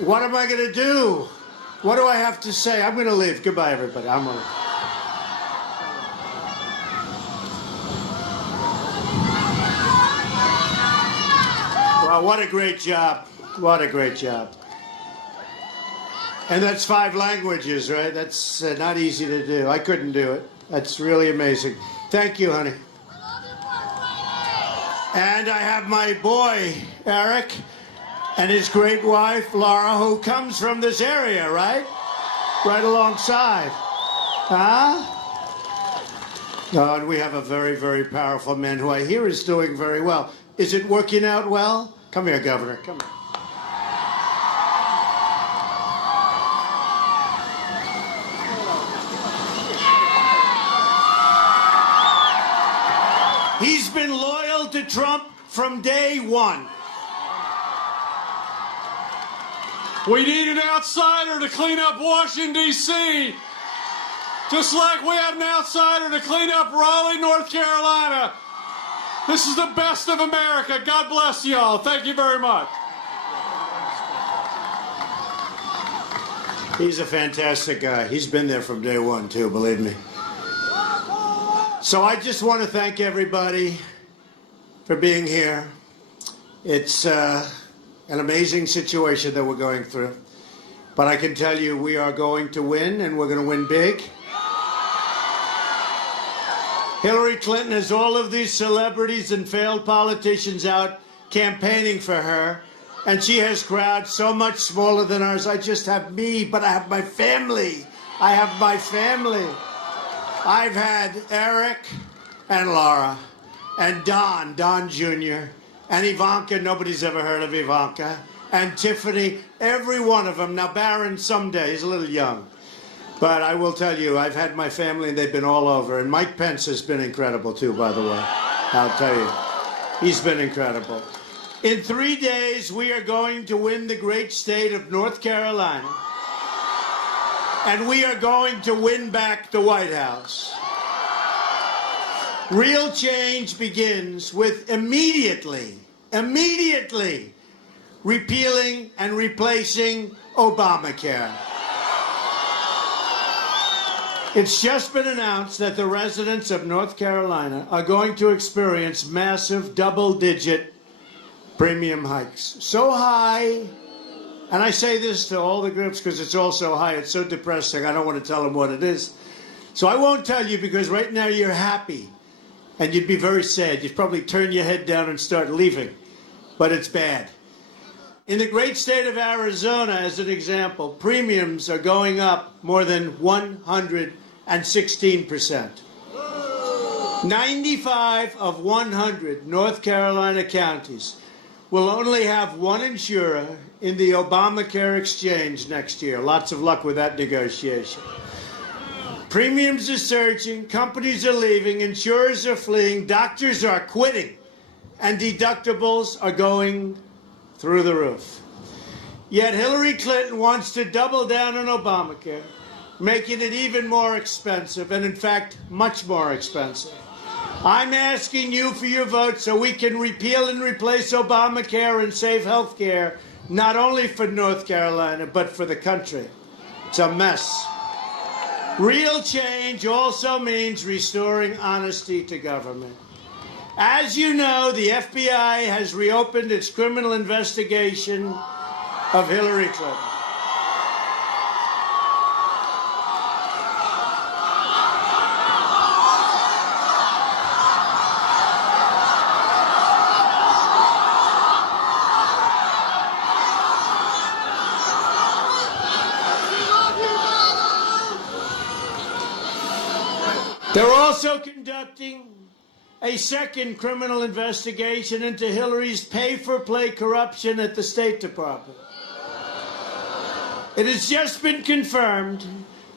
What am I going to do? What do I have to say? I'm going to leave. Goodbye, everybody. I'm going to... Well, what a great job. What a great job. And that's 5 languages, right? That's not easy to do. I couldn't do it. That's really amazing. Thank you, honey. And I have my boy, Eric, and his great wife, Laura, who comes from this area, right? Right alongside. Huh? Oh, and we have a very, very powerful man who I hear is doing very well. Is it working out well? Come here, Governor. Come here. He's been loyal to Trump from day one. We need an outsider to clean up Washington, D.C., just like we had an outsider to clean up Raleigh, North Carolina. This is the best of America. God bless you all. Thank you very much. He's a fantastic guy. He's been there from day one, too, believe me. So I just want to thank everybody for being here. It's an amazing situation that we're going through. But I can tell you we are going to win, and we're going to win big. Hillary Clinton has all of these celebrities and failed politicians out campaigning for her, and she has crowds so much smaller than ours. I just have me, but I have my family. I have my family. I've had Eric and Laura and Don Jr., and Ivanka. Nobody's ever heard of Ivanka. And Tiffany, every one of them. Now, Barron someday, he's a little young. But I will tell you, I've had my family, and they've been all over. And Mike Pence has been incredible, too, by the way. I'll tell you. He's been incredible. In 3 days, we are going to win the great state of North Carolina. And we are going to win back the White House. Real change begins with immediately repealing and replacing Obamacare. It's just been announced that the residents of North Carolina are going to experience massive double-digit premium hikes. So high, and I say this to all the groups because it's all so high, it's so depressing, I don't want to tell them what it is. So I won't tell you because right now you're happy, and you'd be very sad. You'd probably turn your head down and start leaving, but it's bad. In the great state of Arizona, as an example, premiums are going up more than 116%. 95 of 100 North Carolina counties will only have one insurer in the Obamacare exchange next year. Lots of luck with that negotiation. Premiums are surging, companies are leaving, insurers are fleeing, doctors are quitting, and deductibles are going through the roof. Yet Hillary Clinton wants to double down on Obamacare, making it even more expensive, and in fact, much more expensive. I'm asking you for your vote so we can repeal and replace Obamacare and save health care, not only for North Carolina, but for the country. It's a mess. Real change also means restoring honesty to government. As you know, the FBI has reopened its criminal investigation of Hillary Clinton. They're also conducting a second criminal investigation into Hillary's pay-for-play corruption at the State Department. It has just been confirmed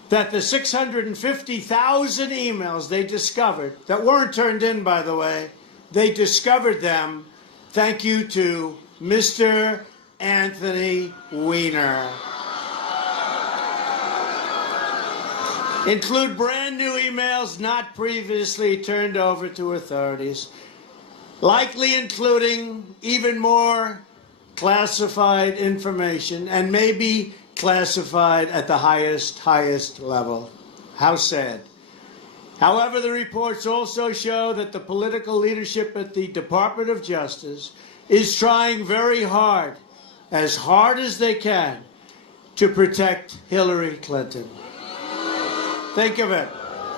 that the 650,000 emails they discovered, that weren't turned in, by the way, they discovered them, thank you to Mr. Anthony Weiner. Include brand new emails not previously turned over to authorities, likely including even more classified information, and maybe classified at the highest level. How sad. However, the reports also show that the political leadership at the Department of Justice is trying very hard as they can, to protect Hillary Clinton. Think of it.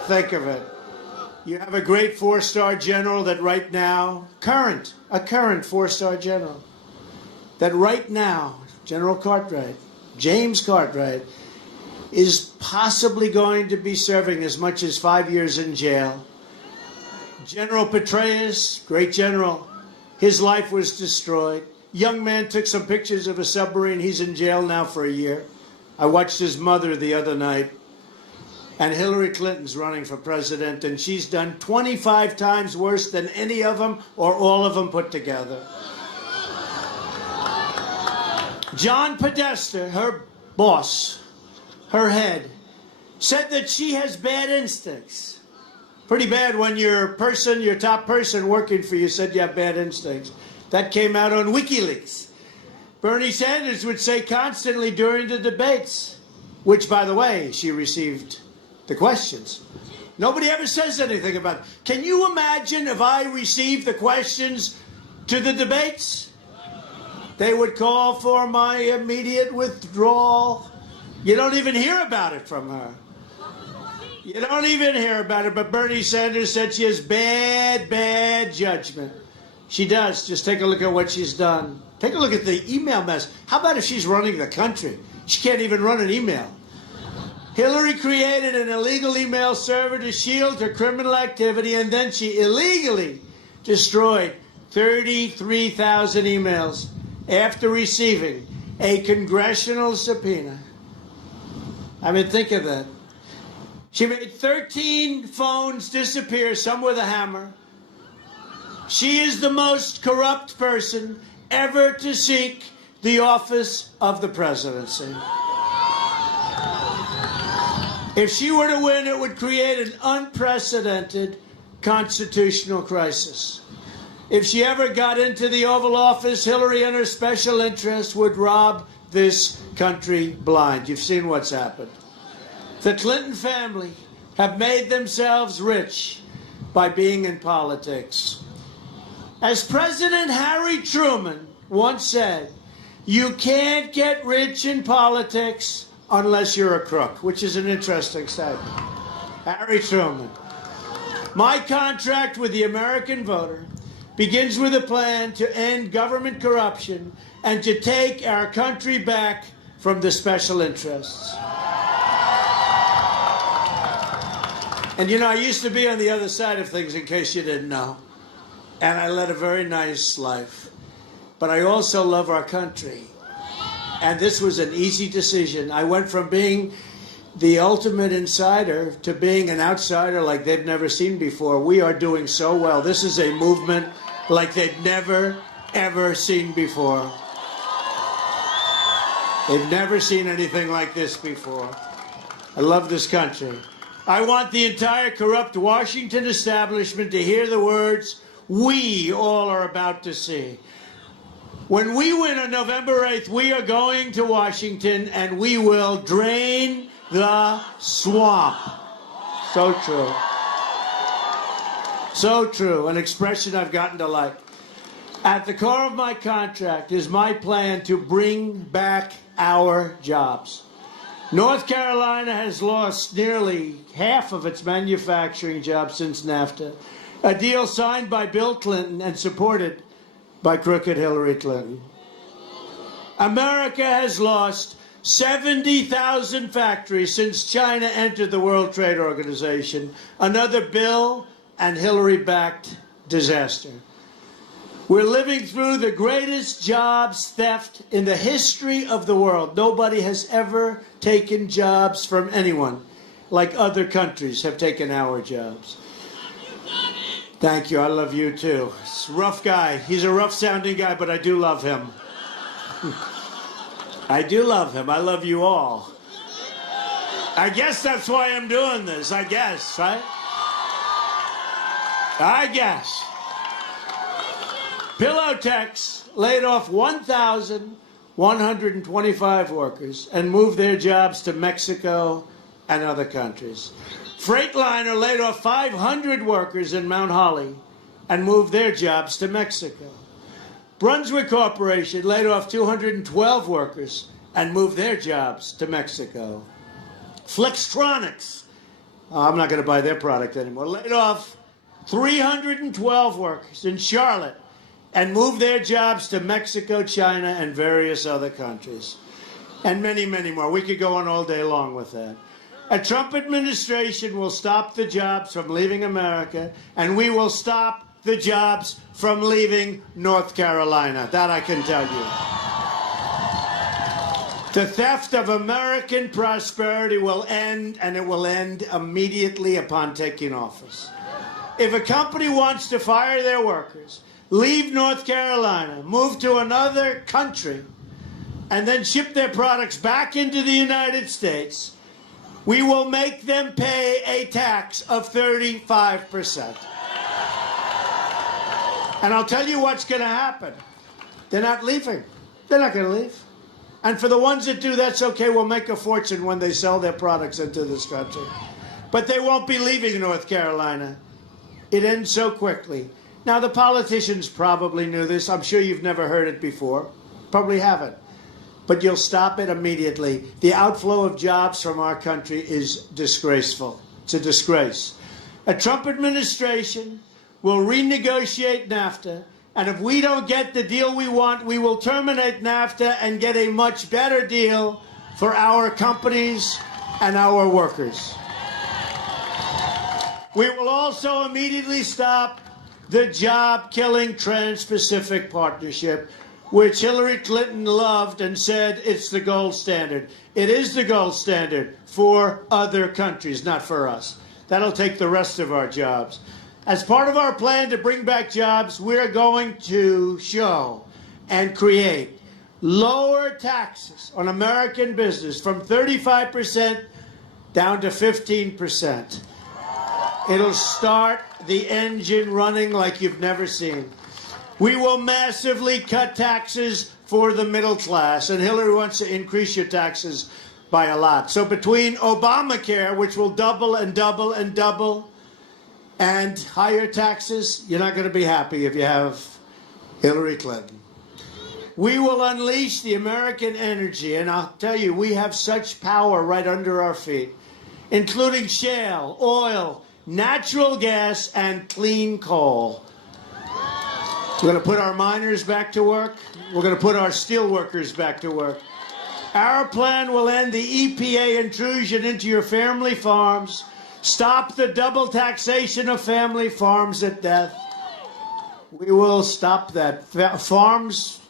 Think of it. You have a great four-star general that right now, a current four-star general, that right now, General Cartwright, James Cartwright, is possibly going to be serving as much as 5 years in jail. General Petraeus, great general, his life was destroyed. Young man took some pictures of a submarine. He's in jail now for a year. I watched his mother the other night. And Hillary Clinton's running for president, and she's done 25 times worse than any of them or all of them put together. John Podesta, her boss, her head, said that she has bad instincts. Pretty bad when your top person working for you said you have bad instincts. That came out on WikiLeaks. Bernie Sanders would say constantly during the debates, which, by the way, she received the questions. Nobody ever says anything about it. Can you imagine if I received the questions to the debates? They would call for my immediate withdrawal. You don't even hear about it from her. You don't even hear about it, but Bernie Sanders said she has bad judgment. She does. Just take a look at what she's done. Take a look at the email mess. How about if she's running the country? She can't even run an email. Hillary created an illegal email server to shield her criminal activity, and then she illegally destroyed 33,000 emails after receiving a congressional subpoena. I mean, think of that. She made 13 phones disappear, some with a hammer. She is the most corrupt person ever to seek the office of the presidency. If she were to win, it would create an unprecedented constitutional crisis. If she ever got into the Oval Office, Hillary and her special interests would rob this country blind. You've seen what's happened. The Clinton family have made themselves rich by being in politics. As President Harry Truman once said, you can't get rich in politics unless you're a crook, which is an interesting statement. Harry Truman. My contract with the American voter begins with a plan to end government corruption and to take our country back from the special interests. And you know, I used to be on the other side of things, in case you didn't know. And I led a very nice life. But I also love our country. And this was an easy decision. I went from being the ultimate insider to being an outsider like they've never seen before. We are doing so well. This is a movement like they've never, ever seen before. They've never seen anything like this before. I love this country. I want the entire corrupt Washington establishment to hear the words we all are about to see. When we win on November 8th, we are going to Washington and we will drain the swamp. So true. So true. An expression I've gotten to like. At the core of my contract is my plan to bring back our jobs. North Carolina has lost nearly half of its manufacturing jobs since NAFTA, a deal signed by Bill Clinton and supported by crooked Hillary Clinton. America has lost 70,000 factories since China entered the World Trade Organization, another Bill and Hillary-backed disaster. We're living through the greatest jobs theft in the history of the world. Nobody has ever taken jobs from anyone like other countries have taken our jobs. Thank you. I love you, too. It's a rough guy. He's a rough-sounding guy, but I do love him. I do love him. I love you all. I guess that's why I'm doing this. I guess, right? I guess. Pillow text laid off 1,125 workers and moved their jobs to Mexico and other countries. Freightliner laid off 500 workers in Mount Holly and moved their jobs to Mexico. Brunswick Corporation laid off 212 workers and moved their jobs to Mexico. Flextronics, I'm not going to buy their product anymore, laid off 312 workers in Charlotte and moved their jobs to Mexico, China, and various other countries. And many, many more. We could go on all day long with that. A Trump administration will stop the jobs from leaving America, and we will stop the jobs from leaving North Carolina. That I can tell you. The theft of American prosperity will end, and it will end immediately upon taking office. If a company wants to fire their workers, leave North Carolina, move to another country, and then ship their products back into the United States, we will make them pay a tax of 35%. And I'll tell you what's going to happen. They're not leaving. They're not going to leave. And for the ones that do, that's okay. We'll make a fortune when they sell their products into this country. But they won't be leaving North Carolina. It ends so quickly. Now, the politicians probably knew this. I'm sure you've never heard it before. Probably haven't. But you'll stop it immediately. The outflow of jobs from our country is disgraceful. It's a disgrace. A Trump administration will renegotiate NAFTA, and if we don't get the deal we want, we will terminate NAFTA and get a much better deal for our companies and our workers. We will also immediately stop the job-killing Trans-Pacific Partnership, which Hillary Clinton loved and said it's the gold standard. It is the gold standard for other countries, not for us. That'll take the rest of our jobs. As part of our plan to bring back jobs, we're going to show and create lower taxes on American business from 35% down to 15%. It'll start the engine running like you've never seen. We will massively cut taxes for the middle class, and Hillary wants to increase your taxes by a lot. So between Obamacare, which will double and double and double, and higher taxes, you're not going to be happy if you have Hillary Clinton. We will unleash the American energy, and I'll tell you, we have such power right under our feet, including shale, oil, natural gas, and clean coal. We're going to put our miners back to work. We're going to put our steel workers back to work. Our plan will end the EPA intrusion into your family farms, stop the double taxation of family farms at death. We will stop that. Farms,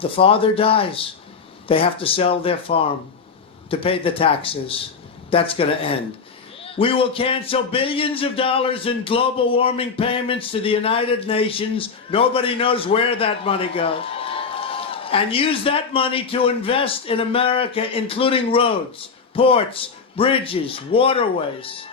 the father dies. They have to sell their farm to pay the taxes. That's going to end. We will cancel billions of dollars in global warming payments to the United Nations. Nobody knows where that money goes. And use that money to invest in America, including roads, ports, bridges, waterways.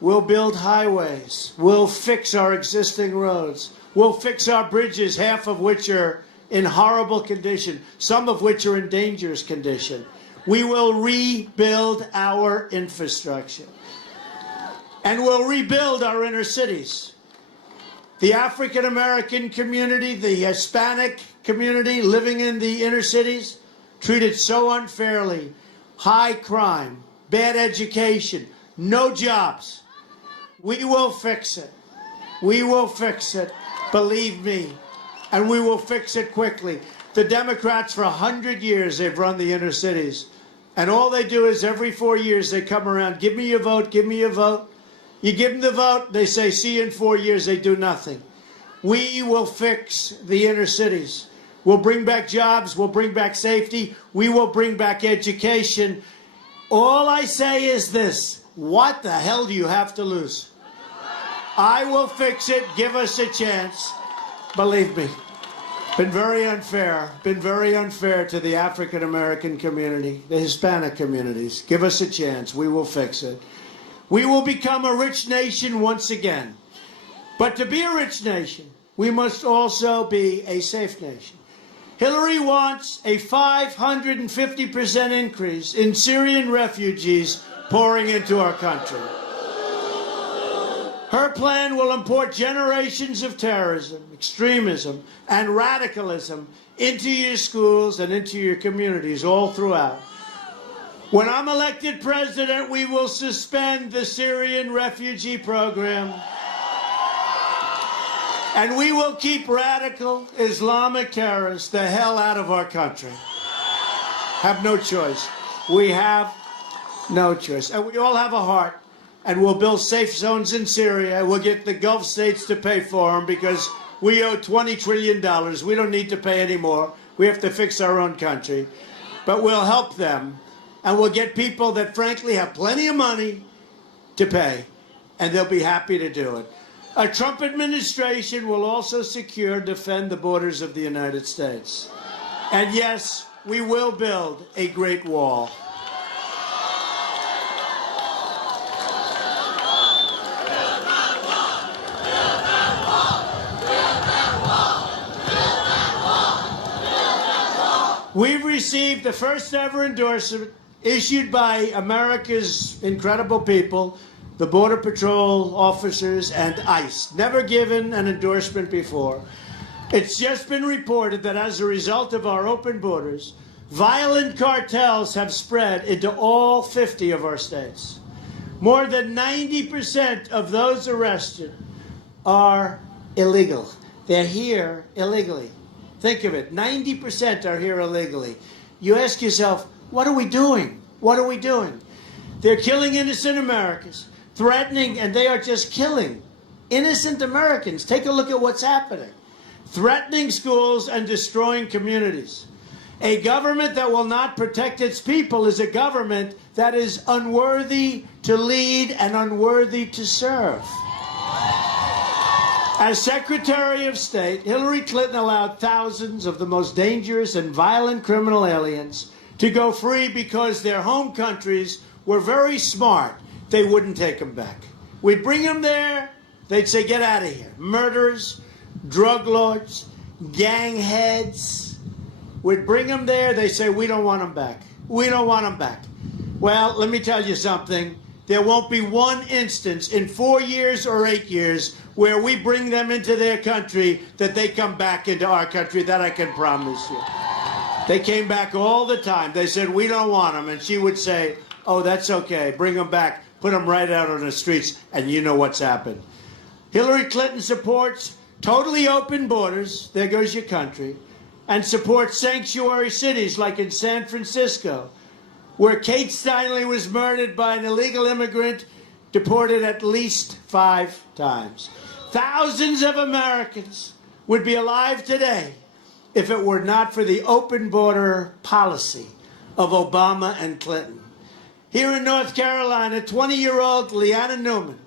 We'll build highways. We'll fix our existing roads. We'll fix our bridges, half of which are in horrible condition, some of which are in dangerous condition. We will rebuild our infrastructure. And we'll rebuild our inner cities. The African American community, the Hispanic community living in the inner cities, treated so unfairly. High crime, bad education, no jobs. We will fix it. We will fix it. Believe me. And we will fix it quickly. The Democrats, for 100 years, they've run the inner cities. And all they do is every 4 years they come around, give me your vote, give me your vote. You give them the vote, they say, see you in 4 years, they do nothing. We will fix the inner cities. We'll bring back jobs, we'll bring back safety, we will bring back education. All I say is this, what the hell do you have to lose? I will fix it, give us a chance. Believe me. Been very unfair to the African American community, the Hispanic communities. Give us a chance, we will fix it. We will become a rich nation once again. But to be a rich nation, we must also be a safe nation. Hillary wants a 550% increase in Syrian refugees pouring into our country. Her plan will import generations of terrorism, extremism, and radicalism into your schools and into your communities all throughout. When I'm elected president, we will suspend the Syrian refugee program. And we will keep radical Islamic terrorists the hell out of our country. Have no choice. We have no choice. And we all have a heart. And we'll build safe zones in Syria. We'll get the Gulf states to pay for them because we owe $20 trillion. We don't need to pay anymore. We have to fix our own country. But we'll help them. And we'll get people that, frankly, have plenty of money to pay. And they'll be happy to do it. A Trump administration will also secure and defend the borders of the United States. And yes, we will build a Great Wall. We've received the first ever endorsement issued by America's incredible people, the Border Patrol officers, and ICE. Never given an endorsement before. It's just been reported that as a result of our open borders, violent cartels have spread into all 50 of our states. More than 90% of those arrested are illegal. They're here illegally. Think of it, 90% are here illegally. You ask yourself, what are we doing? What are we doing? They're killing innocent Americans, threatening, and they are just killing innocent Americans. Take a look at what's happening. Threatening schools and destroying communities. A government that will not protect its people is a government that is unworthy to lead and unworthy to serve. As Secretary of State, Hillary Clinton allowed thousands of the most dangerous and violent criminal aliens to go free because their home countries were very smart. They wouldn't take them back. We'd bring them there, they'd say, get out of here. Murderers, drug lords, gang heads. We'd bring them there, they say, we don't want them back. We don't want them back. Well, let me tell you something. There won't be one instance in 4 years or 8 years where we bring them into their country that they come back into our country. That I can promise you. They came back all the time. They said, we don't want them. And she would say, oh, that's okay. Bring them back. Put them right out on the streets. And you know what's happened. Hillary Clinton supports totally open borders. There goes your country. And supports sanctuary cities like in San Francisco, where Kate Steinle was murdered by an illegal immigrant, deported at least 5 times. Thousands of Americans would be alive today if it were not for the open border policy of Obama and Clinton. Here in North Carolina, 20-year-old Leanna Newman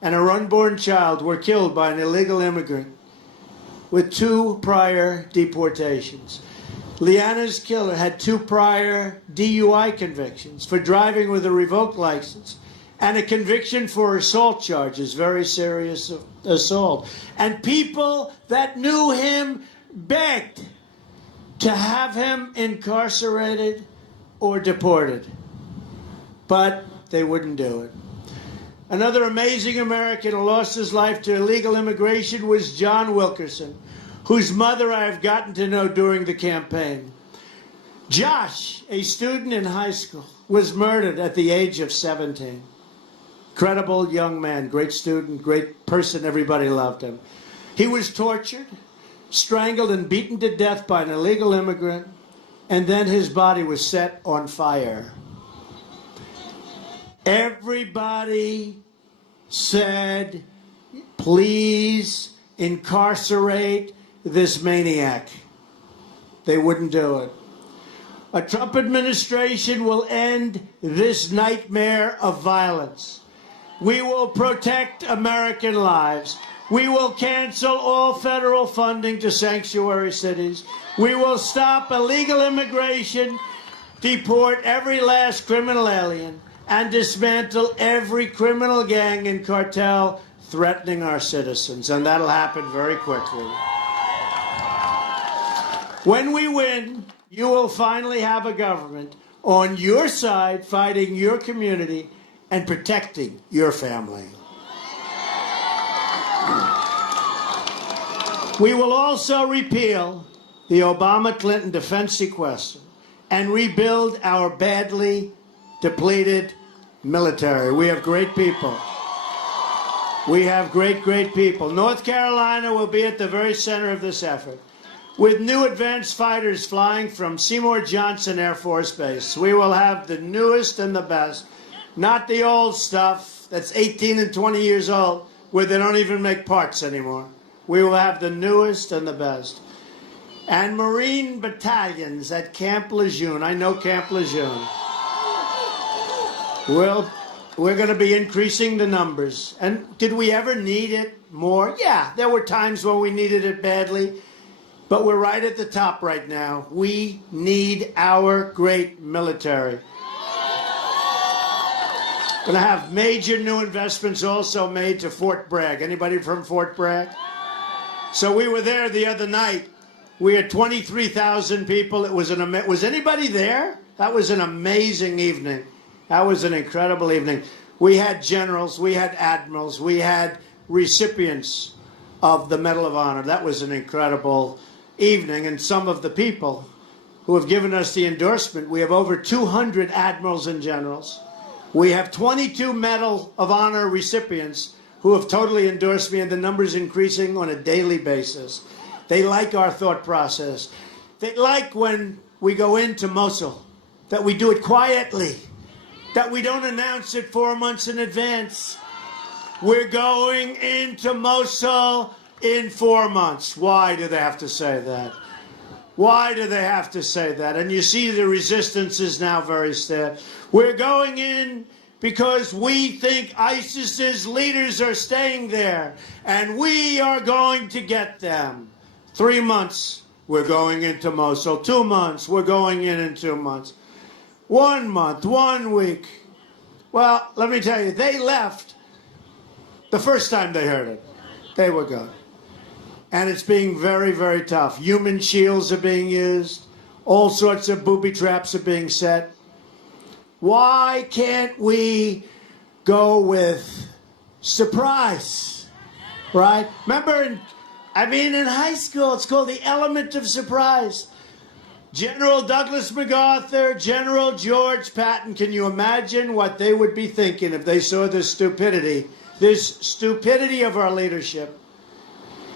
and her unborn child were killed by an illegal immigrant with 2 prior deportations. Leanna's killer had 2 prior DUI convictions for driving with a revoked license and a conviction for assault charges, very serious assault. And people that knew him begged to have him incarcerated or deported. But they wouldn't do it. Another amazing American who lost his life to illegal immigration was John Wilkerson, whose mother I have gotten to know during the campaign. Josh, a student in high school, was murdered at the age of 17. Incredible young man, great student, great person, everybody loved him. He was tortured, strangled and beaten to death by an illegal immigrant, and then his body was set on fire. Everybody said, please incarcerate this maniac. They wouldn't do it. A Trump administration will end this nightmare of violence. We will protect American lives. We will cancel all federal funding to sanctuary cities. We will stop illegal immigration, deport every last criminal alien, and dismantle every criminal gang and cartel threatening our citizens, and that'll happen very quickly. When we win, you will finally have a government on your side fighting your community and protecting your family. We will also repeal the Obama-Clinton defense sequester and rebuild our badly depleted military. We have great people. We have great, great people. North Carolina will be at the very center of this effort, with new advanced fighters flying from Seymour Johnson Air Force Base. We will have the newest and the best, not the old stuff that's 18 and 20 years old, where they don't even make parts anymore. We will have the newest and the best. And Marine battalions at Camp Lejeune. I know Camp Lejeune. We're going to be increasing the numbers. And did we ever need it more? Yeah, there were times when we needed it badly. But we're right at the top right now. We need our great military. Going to have major new investments also made to Fort Bragg. Anybody from Fort Bragg? So we were there the other night. We had 23,000 people. Was anybody there? That was an amazing evening. That was an incredible evening. We had generals, we had admirals, we had recipients of the Medal of Honor. That was an incredible evening. And some of the people who have given us the endorsement, we have over 200 admirals and generals. We have 22 Medal of Honor recipients who have totally endorsed me, and the number's increasing on a daily basis. They like our thought process. They like when we go into Mosul, that we do it quietly, that we don't announce it 4 months in advance. We're going into Mosul in 4 months. Why do they have to say that? Why do they have to say that? And you see the resistance is now very stiff. We're going in because we think ISIS's leaders are staying there, and we are going to get them. 3 months, we're going into Mosul. 2 months, we're going in 2 months. 1 month, 1 week. Well, let me tell you, they left the first time they heard it. They were gone. And it's being very, very tough. Human shields are being used. All sorts of booby traps are being set. Why can't we go with surprise, right? Remember, in high school, it's called the element of surprise. General Douglas MacArthur, General George Patton, can you imagine what they would be thinking if they saw this stupidity of our leadership?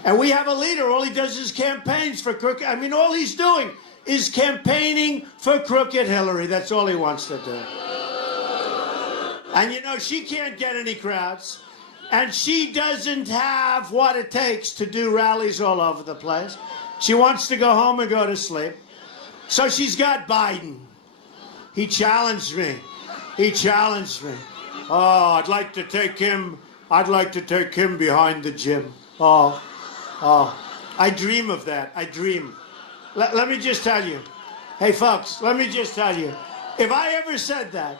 And we have a leader, all he does is campaigns for crooked. All he's doing is campaigning for crooked Hillary. That's all he wants to do. And she can't get any crowds. And she doesn't have what it takes to do rallies all over the place. She wants to go home and go to sleep. So she's got Biden. He challenged me. Oh, I'd like to take him behind the gym. Oh, I dream of that. I dream. Let me just tell you. Hey, folks, let me just tell you. If I ever said that,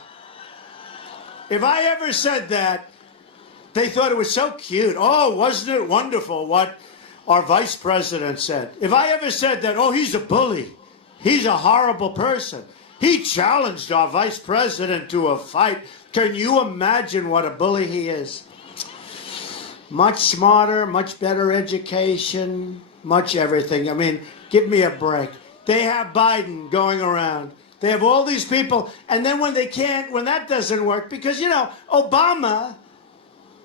they thought it was so cute. Oh, wasn't it wonderful what our vice president said? If I ever said that, oh, he's a bully. He's a horrible person. He challenged our vice president to a fight. Can you imagine what a bully he is? Much smarter, much better education, much everything. Give me a break. They have Biden going around. They have all these people. And then when that doesn't work, because, Obama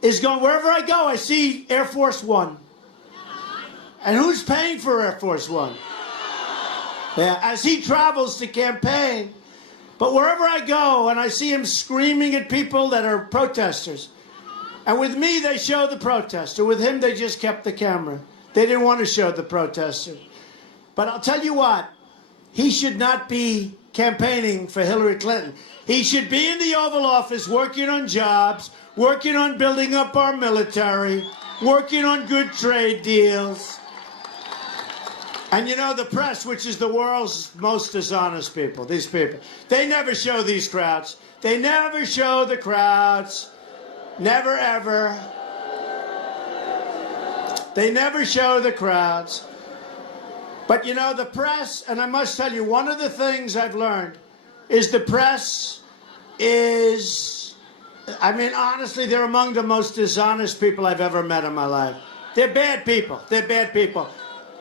is going, wherever I go, I see Air Force One. And who's paying for Air Force One? Yeah, as he travels to campaign. But wherever I go, and I see him screaming at people that are protesters. And with me, they show the protester. With him, they just kept the camera. They didn't want to show the protester. But I'll tell you what, he should not be campaigning for Hillary Clinton. He should be in the Oval Office working on jobs, working on building up our military, working on good trade deals. And you know, the press, which is the world's most dishonest people, these people, they never show these crowds. They never show the crowds. Never, ever. They never show the crowds. But you know, the press, and I must tell you, one of the things I've learned is the press is, I mean, honestly, they're among the most dishonest people I've ever met in my life. They're bad people. They're bad people.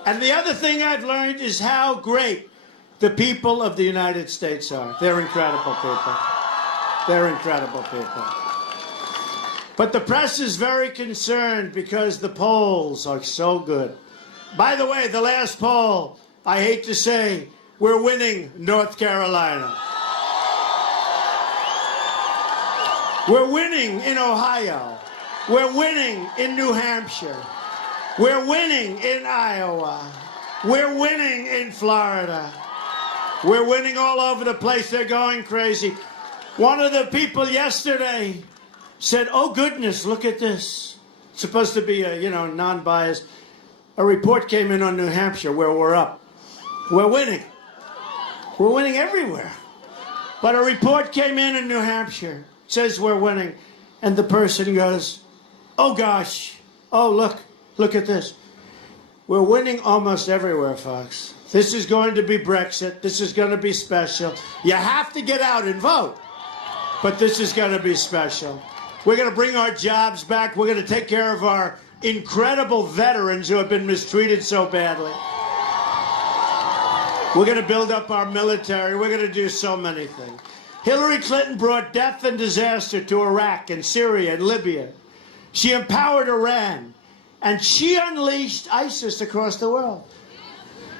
And the other thing I've learned is how great the people of the United States are. They're incredible people. They're incredible people. But the press is very concerned because the polls are so good. By the way, the last poll, I hate to say, we're winning North Carolina. We're winning in Ohio. We're winning in New Hampshire. We're winning in Iowa. We're winning in Florida. We're winning all over the place. They're going crazy. One of the people yesterday said, oh, goodness, look at this. It's supposed to be a, non-biased. A report came in on New Hampshire where we're up. We're winning. We're winning everywhere. But a report came in New Hampshire, says we're winning. And the person goes, oh, gosh. Oh, look at this. We're winning almost everywhere, folks. This is going to be Brexit. This is going to be special. You have to get out and vote. But this is going to be special. We're going to bring our jobs back. We're going to take care of our incredible veterans who have been mistreated so badly. We're going to build up our military. We're going to do so many things. Hillary Clinton brought death and disaster to Iraq and Syria and Libya. She empowered Iran. And she unleashed ISIS across the world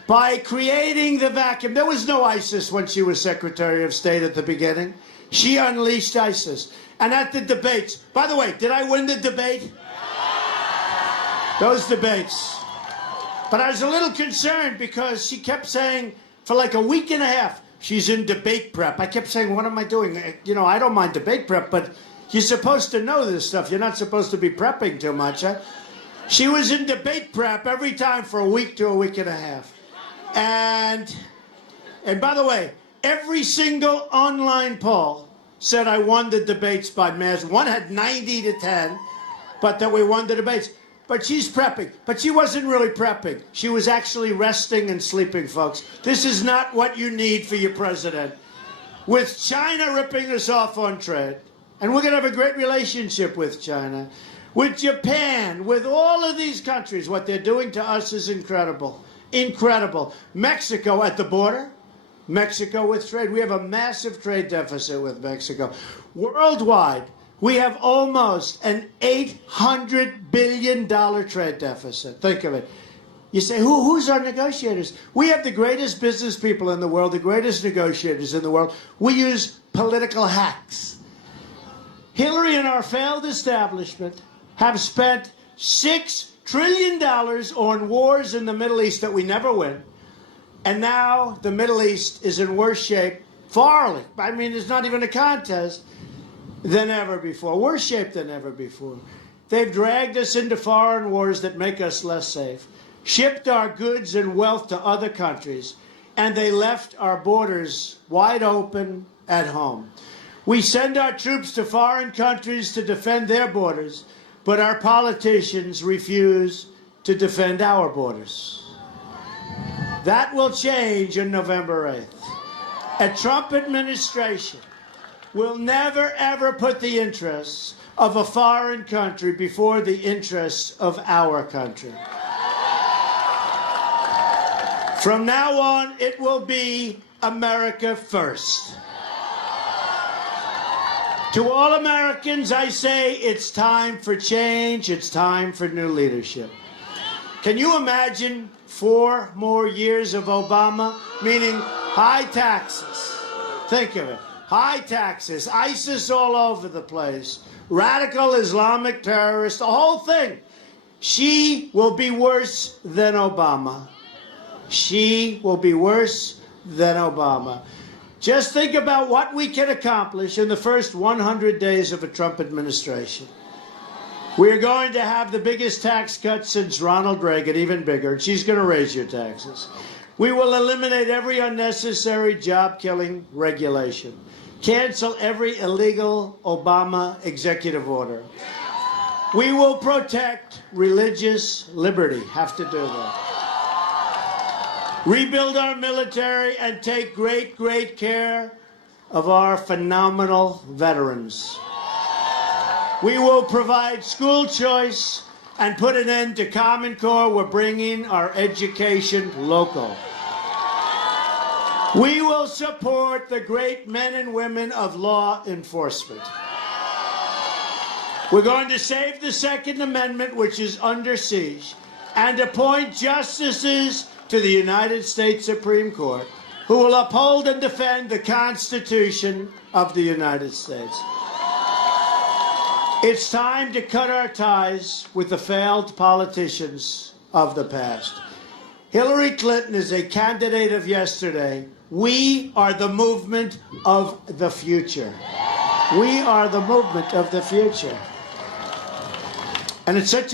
by creating the vacuum. There was no ISIS when she was Secretary of State at the beginning. She unleashed ISIS. And at the debates, by the way, did I win the debate? Those debates. But I was a little concerned because she kept saying for like a week and a half, she's in debate prep. I kept saying, what am I doing? I don't mind debate prep, but you're supposed to know this stuff. You're not supposed to be prepping too much, huh? She was in debate prep every time for a week to a week and a half. And by the way, every single online poll said I won the debates by mass. One had 90 to 10, but that we won the debates. But she's prepping. But she wasn't really prepping. She was actually resting and sleeping, folks. This is not what you need for your president. With China ripping us off on trade, and we're going to have a great relationship with China, with Japan, with all of these countries, what they're doing to us is incredible. Incredible. Mexico at the border. Mexico with trade. We have a massive trade deficit with Mexico. Worldwide, we have almost an $800 billion trade deficit. Think of it. You say, who's our negotiators? We have the greatest business people in the world, the greatest negotiators in the world. We use political hacks. Hillary and our failed establishment have spent $6 trillion on wars in the Middle East that we never win. And now the Middle East is in worse shape, farly. I mean, it's not even a contest, than ever before. Worse shape than ever before. They've dragged us into foreign wars that make us less safe, shipped our goods and wealth to other countries, and they left our borders wide open at home. We send our troops to foreign countries to defend their borders, but our politicians refuse to defend our borders. That will change on November 8th. A Trump administration will never, ever put the interests of a foreign country before the interests of our country. From now on, it will be America first. To all Americans, I say it's time for change. It's time for new leadership. Can you imagine 4 more years of Obama, meaning high taxes? Think of it. High taxes, ISIS all over the place, radical Islamic terrorists, the whole thing. She will be worse than Obama. She will be worse than Obama. Just think about what we can accomplish in the first 100 days of a Trump administration. We're going to have the biggest tax cut since Ronald Reagan, even bigger, and she's going to raise your taxes. We will eliminate every unnecessary job-killing regulation. Cancel every illegal Obama executive order. We will protect religious liberty. Have to do that. Rebuild our military and take great, great care of our phenomenal veterans. We will provide school choice and put an end to Common Core. We're bringing our education local. We will support the great men and women of law enforcement. We're going to save the Second Amendment, which is under siege, and appoint justices to the United States Supreme Court who will uphold and defend the Constitution of the United States. It's time to cut our ties with the failed politicians of the past. Hillary Clinton is a candidate of yesterday. We are the movement of the future. We are the movement of the future. And it's such a